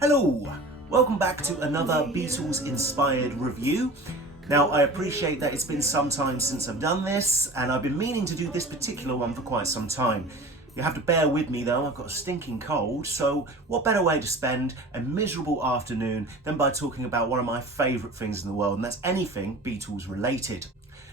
Hello, welcome back to another Beatles inspired review. Now I appreciate that it's been some time since I've done this and I've been meaning to do this particular one for quite some time. You have to bear with me though, I've got a stinking cold, so what better way to spend a miserable afternoon than by talking about one of my favourite things in the world, and that's anything Beatles related.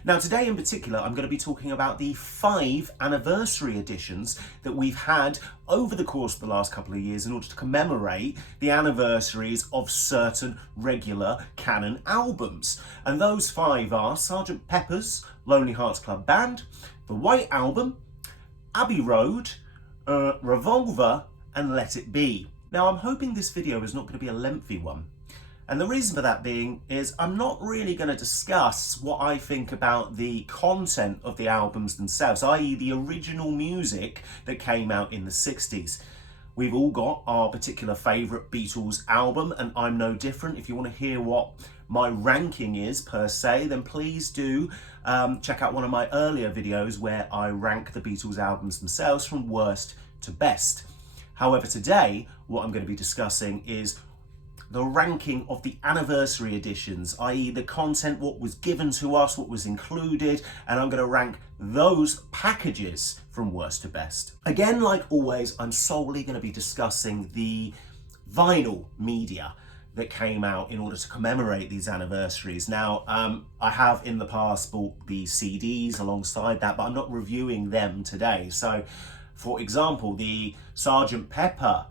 Now today in particular I'm going to be talking about the 5 anniversary editions that we've had over the course of the last couple of years in order to commemorate the anniversaries of certain regular canon albums. And those 5 are Sgt. Pepper's Lonely Hearts Club Band, The White Album, Abbey Road, Revolver and Let It Be. Now I'm hoping this video is not going to be a lengthy one. And the reason for that being is I'm not really going to discuss what I think about the content of the albums themselves, i.e. the original music that came out in the 60s. We've all got our particular favourite Beatles album, and I'm no different. If you want to hear what my ranking is per se, then please do check out one of my earlier videos where I rank the Beatles albums themselves from worst to best. However, today what I'm going to be discussing is the ranking of the anniversary editions, i.e. the content, what was given to us, what was included, and I'm going to rank those packages from worst to best. Again, like always, I'm solely going to be discussing the vinyl media that came out in order to commemorate these anniversaries. Now, I have in the past bought the CDs alongside that, but I'm not reviewing them today. So, for example, the Sgt. Pepper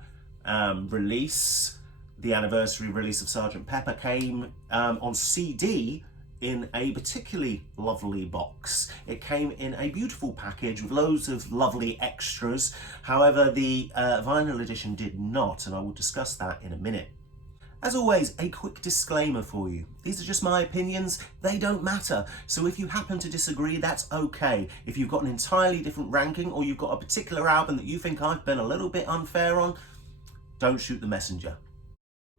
release, the anniversary release of Sgt. Pepper came on CD in a particularly lovely box. It came in a beautiful package with loads of lovely extras. However, the vinyl edition did not, and I will discuss that in a minute. As always, a quick disclaimer for you. These are just my opinions, they don't matter. So if you happen to disagree, that's okay. If you've got an entirely different ranking or you've got a particular album that you think I've been a little bit unfair on, don't shoot the messenger.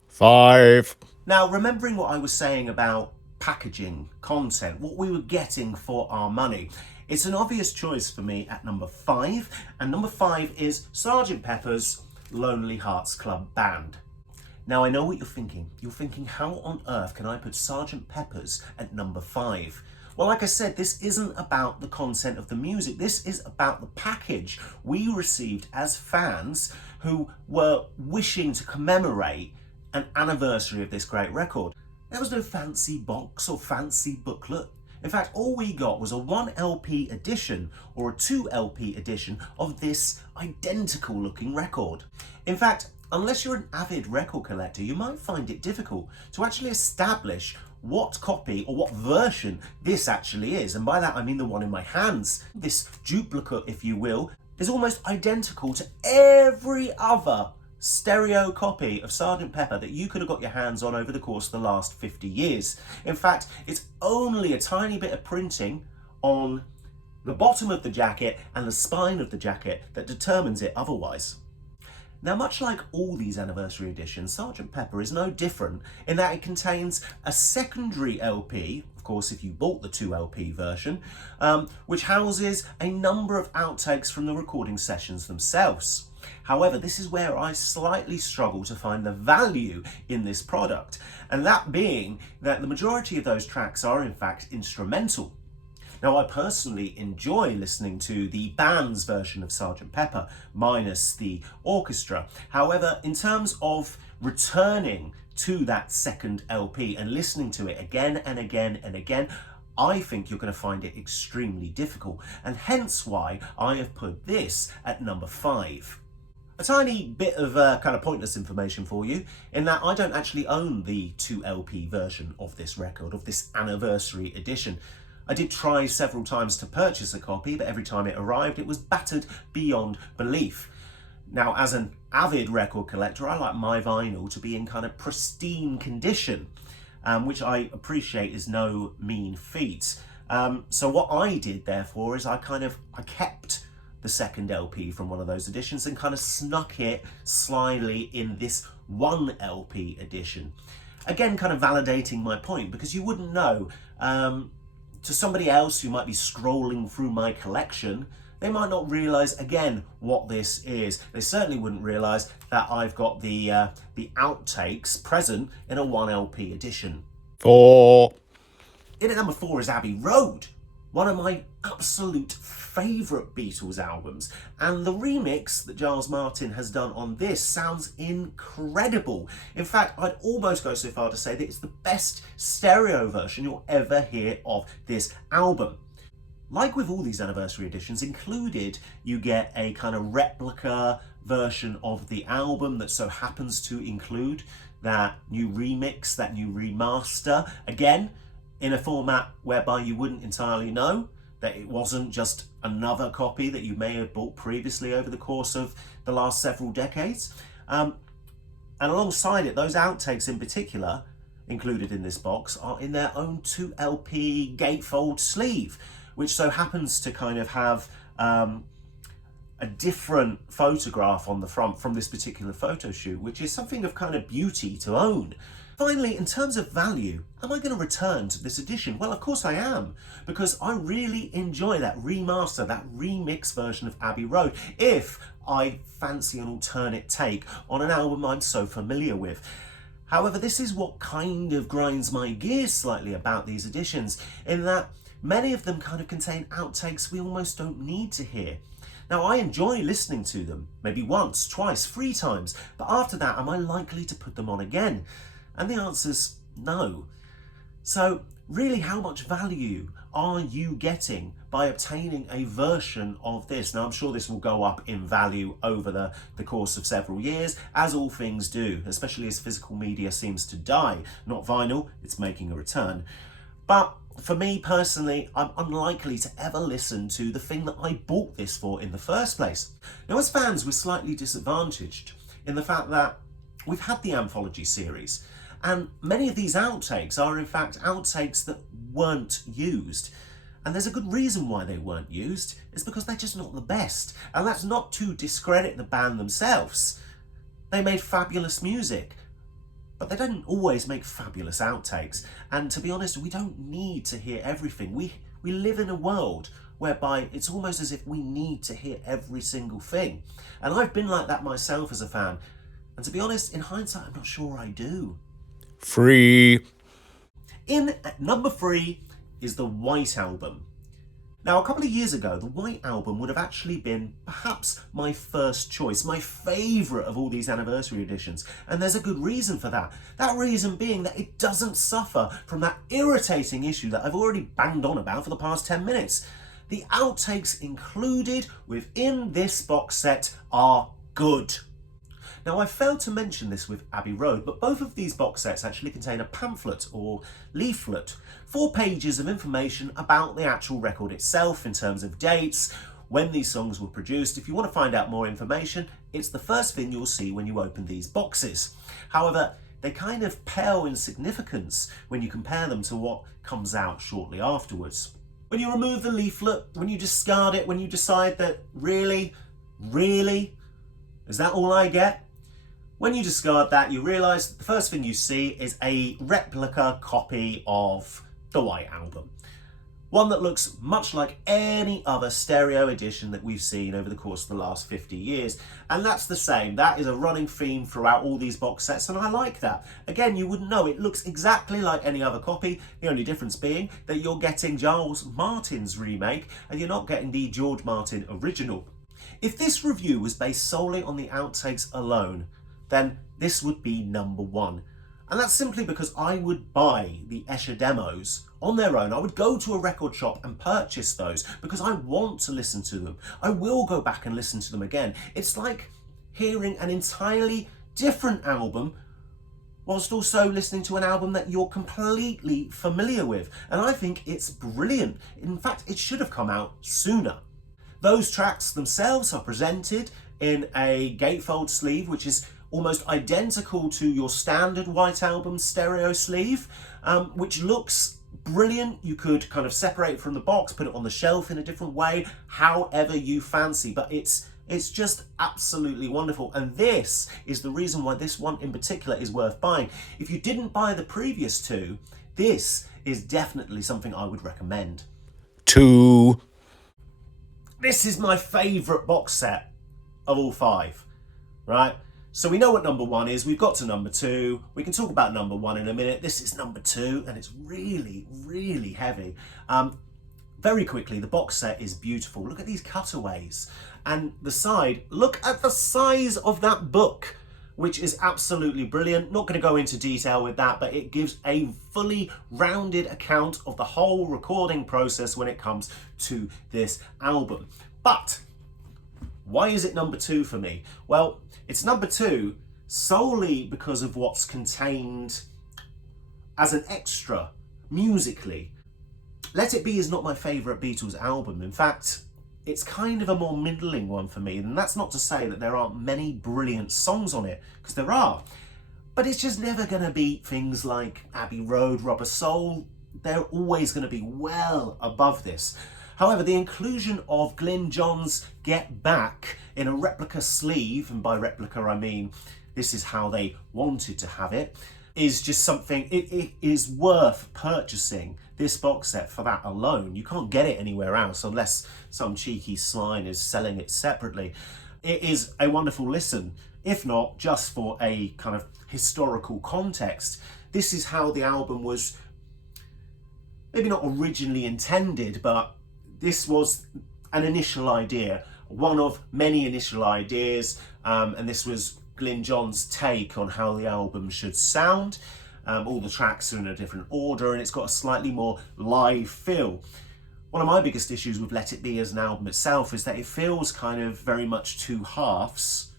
5. Now, remembering what I was saying about packaging, content, what we were getting for our money, it's an obvious choice for me at number 5, and number 5 is Sgt. Pepper's Lonely Hearts Club Band. Now, I know what you're thinking. You're thinking, how on earth can I put Sgt. Pepper's at number 5? Well, like I said, this isn't about the content of the music. This is about the package we received as fans who were wishing to commemorate an anniversary of this great record. There was no fancy box or fancy booklet. In fact, all we got was a 1 LP edition or a 2 LP edition of this identical looking record. In fact, unless you're an avid record collector, you might find it difficult to actually establish what copy or what version this actually is. And by that I mean the one in my hands. This duplicate, if you will, is almost identical to every other stereo copy of Sgt. Pepper that you could have got your hands on over the course of the last 50 years. In fact, it's only a tiny bit of printing on the bottom of the jacket and the spine of the jacket that determines it otherwise. Now, much like all these anniversary editions, Sgt. Pepper is no different in that it contains a secondary LP, of course if you bought the 2 LP version, which houses a number of outtakes from the recording sessions themselves. However, this is where I slightly struggle to find the value in this product, and that being that the majority of those tracks are in fact instrumental. Now, I personally enjoy listening to the band's version of Sgt. Pepper, minus the orchestra. However, in terms of returning to that second LP and listening to it again and again and again, I think you're going to find it extremely difficult, and hence why I have put this at number 5. A tiny bit of kind of pointless information for you, in that I don't actually own the 2 LP version of this record, of this anniversary edition. I did try several times to purchase a copy, but every time it arrived it was battered beyond belief. Now, as an avid record collector, I like my vinyl to be in kind of pristine condition, which I appreciate is no mean feat. So what I did therefore is I kept the second LP from one of those editions and kind of snuck it slyly in this 1 LP edition. Again, kind of validating my point, because you wouldn't know, to somebody else who might be scrolling through my collection, they might not realise, again, what this is. They certainly wouldn't realise that I've got the outtakes present in a 1LP edition. 4, In at number 4 is Abbey Road, one of my absolute favourite Beatles albums, and the remix that Giles Martin has done on this sounds incredible. In fact, I'd almost go so far to say that it's the best stereo version you'll ever hear of this album. Like with all these anniversary editions, included you get a kind of replica version of the album that so happens to include that new remix, that new remaster, again, in a format whereby you wouldn't entirely know that it wasn't just another copy that you may have bought previously over the course of the last several decades. And alongside it, those outtakes in particular, included in this box, are in their own 2LP gatefold sleeve, which so happens to kind of have a different photograph on the front from this particular photo shoot, which is something of kind of beauty to own. Finally, in terms of value, am I going to return to this edition? Well, of course I am, because I really enjoy that remaster, that remix version of Abbey Road, if I fancy an alternate take on an album I'm so familiar with. However, this is what kind of grinds my gears slightly about these editions, in that many of them kind of contain outtakes we almost don't need to hear. Now, I enjoy listening to them, maybe once, twice, 3 times, but after that, am I likely to put them on again? And the answer's no. So really, how much value are you getting by obtaining a version of this? Now, I'm sure this will go up in value over the course of several years, as all things do, especially as physical media seems to die. Not vinyl, it's making a return. But for me personally, I'm unlikely to ever listen to the thing that I bought this for in the first place. Now, as fans, we're slightly disadvantaged in the fact that we've had the anthology series, and many of these outtakes are in fact outtakes that weren't used. And there's a good reason why they weren't used. It's because they're just not the best. And that's not to discredit the band themselves. They made fabulous music, but they didn't always make fabulous outtakes. And to be honest, we don't need to hear everything. We live in a world whereby it's almost as if we need to hear every single thing. And I've been like that myself as a fan. And to be honest, in hindsight, I'm not sure I do. 3, In at number 3 is the White Album. Now, a couple of years ago, the White Album would have actually been perhaps my first choice, my favourite of all these anniversary editions. And there's a good reason for that. That reason being that it doesn't suffer from that irritating issue that I've already banged on about for the past 10 minutes. The outtakes included within this box set are good. Now, I failed to mention this with Abbey Road, but both of these box sets actually contain a pamphlet or leaflet, 4 pages of information about the actual record itself in terms of dates, when these songs were produced. If you want to find out more information, it's the first thing you'll see when you open these boxes. However, they kind of pale in significance when you compare them to what comes out shortly afterwards. When you remove the leaflet, when you discard it, when you decide that really, is that all I get? When you discard that, you realise the first thing you see is a replica copy of the White Album. One that looks much like any other stereo edition that we've seen over the course of the last 50 years. And that's the same. That is a running theme throughout all these box sets, and I like that. Again, you wouldn't know. It looks exactly like any other copy, the only difference being that you're getting Giles Martin's remake and you're not getting the George Martin original. If this review was based solely on the outtakes alone, then this would be number 1. And that's simply because I would buy the Escher demos on their own. I would go to a record shop and purchase those because I want to listen to them. I will go back and listen to them again. It's like hearing an entirely different album whilst also listening to an album that you're completely familiar with. And I think it's brilliant. In fact, it should have come out sooner. Those tracks themselves are presented in a gatefold sleeve, which is almost identical to your standard White Album stereo sleeve, which looks brilliant. You could kind of separate it from the box, put it on the shelf in a different way, however you fancy, but it's just absolutely wonderful. And this is the reason why this one in particular is worth buying. If you didn't buy the previous 2, this is definitely something I would recommend. 2, This is my favourite box set of all 5, right? So we know what number 1 is. We've got to number 2. We can talk about number 1 in a minute. This is number 2, and it's really, really heavy. Very quickly, the box set is beautiful. Look at these cutaways. And the side, look at the size of that book, which is absolutely brilliant. Not going to go into detail with that, but it gives a fully rounded account of the whole recording process when it comes to this album. But why is it number 2 for me? Well, it's number 2 solely because of what's contained as an extra musically. Let It Be is not my favourite Beatles album. In fact, it's kind of a more middling one for me. And that's not to say that there aren't many brilliant songs on it, because there are. But it's just never going to beat things like Abbey Road, Rubber Soul. They're always going to be well above this. However, the inclusion of Glyn Johns' Get Back in a replica sleeve, and by replica I mean this is how they wanted to have it, is just something, it is worth purchasing this box set for that alone. You can't get it anywhere else unless some cheeky swine is selling it separately. It is a wonderful listen, if not just for a kind of historical context. This is how the album was maybe not originally intended, but this was an initial idea, one of many initial ideas, and this was Glyn Johns' take on how the album should sound. All the tracks are in a different order, and it's got a slightly more live feel. One of my biggest issues with Let It Be as an album itself is that it feels kind of very much 2 halves,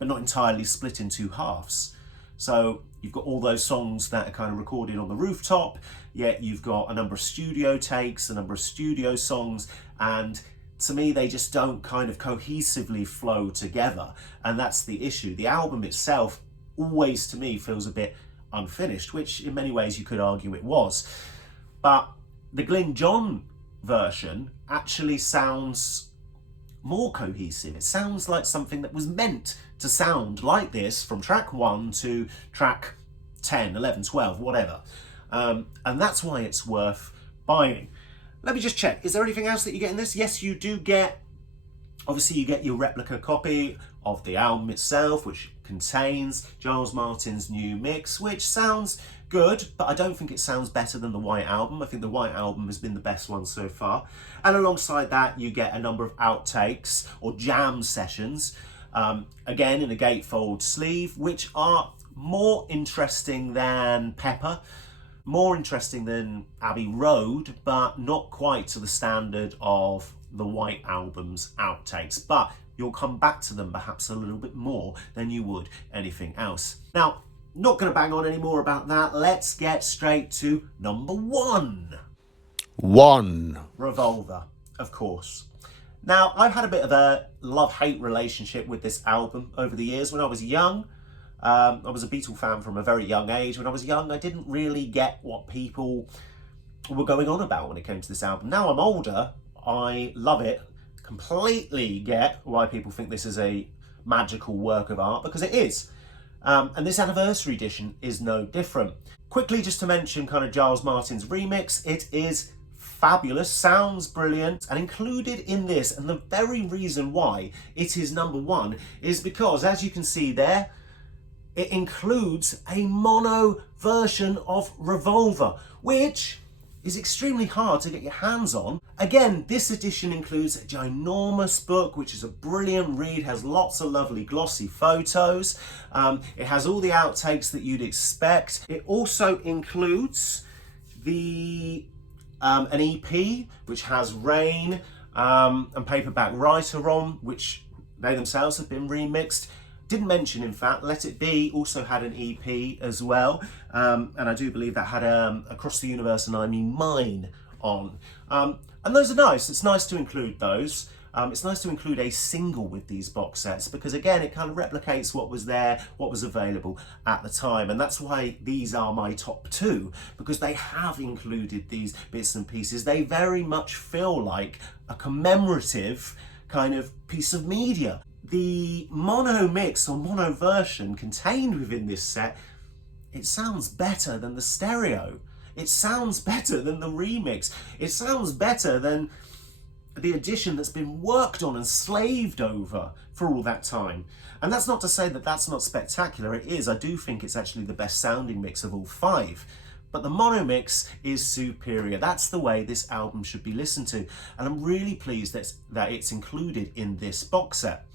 but not entirely split in 2 halves. So you've got all those songs that are kind of recorded on the rooftop, yet you've got a number of studio takes, a number of studio songs, and to me they just don't kind of cohesively flow together, and that's the issue. The album itself always to me feels a bit unfinished, which in many ways you could argue it was. But the Glyn John version actually sounds more cohesive. It sounds like something that was meant to sound like this from track 1 to track 10, 11, 12, whatever. And that's why it's worth buying. Let me just check. Is there anything else that you get in this? Yes, you do get, obviously you get your replica copy of the album itself, which contains Giles Martin's new mix, which sounds good, but I don't think it sounds better than the White Album. I think the White Album has been the best one so far. And alongside that, you get a number of outtakes or jam sessions, again in a gatefold sleeve, which are more interesting than Pepper, more interesting than Abbey Road, but not quite to the standard of the White Album's outtakes. But you'll come back to them perhaps a little bit more than you would anything else. Now, not going to bang on any more about that. Let's get straight to number 1. 1. Revolver, of course. Now, I've had a bit of a love-hate relationship with this album over the years. When I was young, I was a Beatles fan from a very young age. When I was young, I didn't really get what people were going on about when it came to this album. Now I'm older, I love it, completely get why people think this is a magical work of art, because it is. And this anniversary edition is no different. Quickly, just to mention kind of Giles Martin's remix, it is fabulous, sounds brilliant, and included in this, and the very reason why it is number 1 is because, as you can see there, it includes a mono version of Revolver, which is extremely hard to get your hands on. Again, this edition includes a ginormous book, which is a brilliant read, has lots of lovely glossy photos. It has all the outtakes that you'd expect. It also includes an EP, which has Rain and Paperback Writer on, which they themselves have been remixed. Didn't mention, in fact, Let It Be also had an EP as well, and I do believe that had Across the Universe and I Mean Mine on. And those are nice. It's nice to include those. It's nice to include a single with these box sets because, again, it kind of replicates what was there, what was available at the time. And that's why these are my top 2, because they have included these bits and pieces. They very much feel like a commemorative kind of piece of media. The mono mix or mono version contained within this set, it sounds better than the stereo. It sounds better than the remix. It sounds better than the edition that's been worked on and slaved over for all that time. And that's not to say that that's not spectacular. It is. I do think it's actually the best sounding mix of all 5. But the mono mix is superior. That's the way this album should be listened to. And I'm really pleased that it's included in this box set.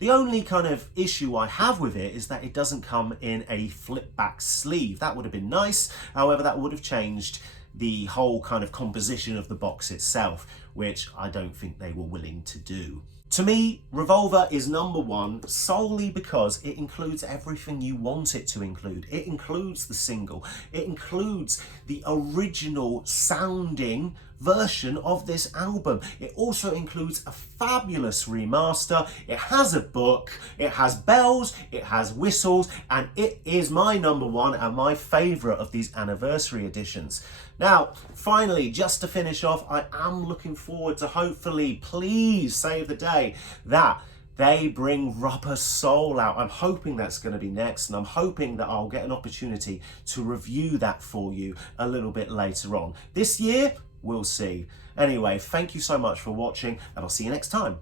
The only kind of issue I have with it is that it doesn't come in a flip back sleeve. That would have been nice. However, that would have changed the whole kind of composition of the box itself, which I don't think they were willing to do. To me, Revolver is number 1 solely because it includes everything you want it to include. It includes the single. It includes the original sounding version of this album. It also includes a fabulous remaster. It has a book, it has bells, it has whistles, and it is my number 1 and my favourite of these anniversary editions. Now, finally, just to finish off, I am looking forward to hopefully, please save the day, that they bring Rubber Soul out. I'm hoping that's going to be next, and I'm hoping that I'll get an opportunity to review that for you a little bit later on. This year, we'll see. Anyway, thank you so much for watching, and I'll see you next time.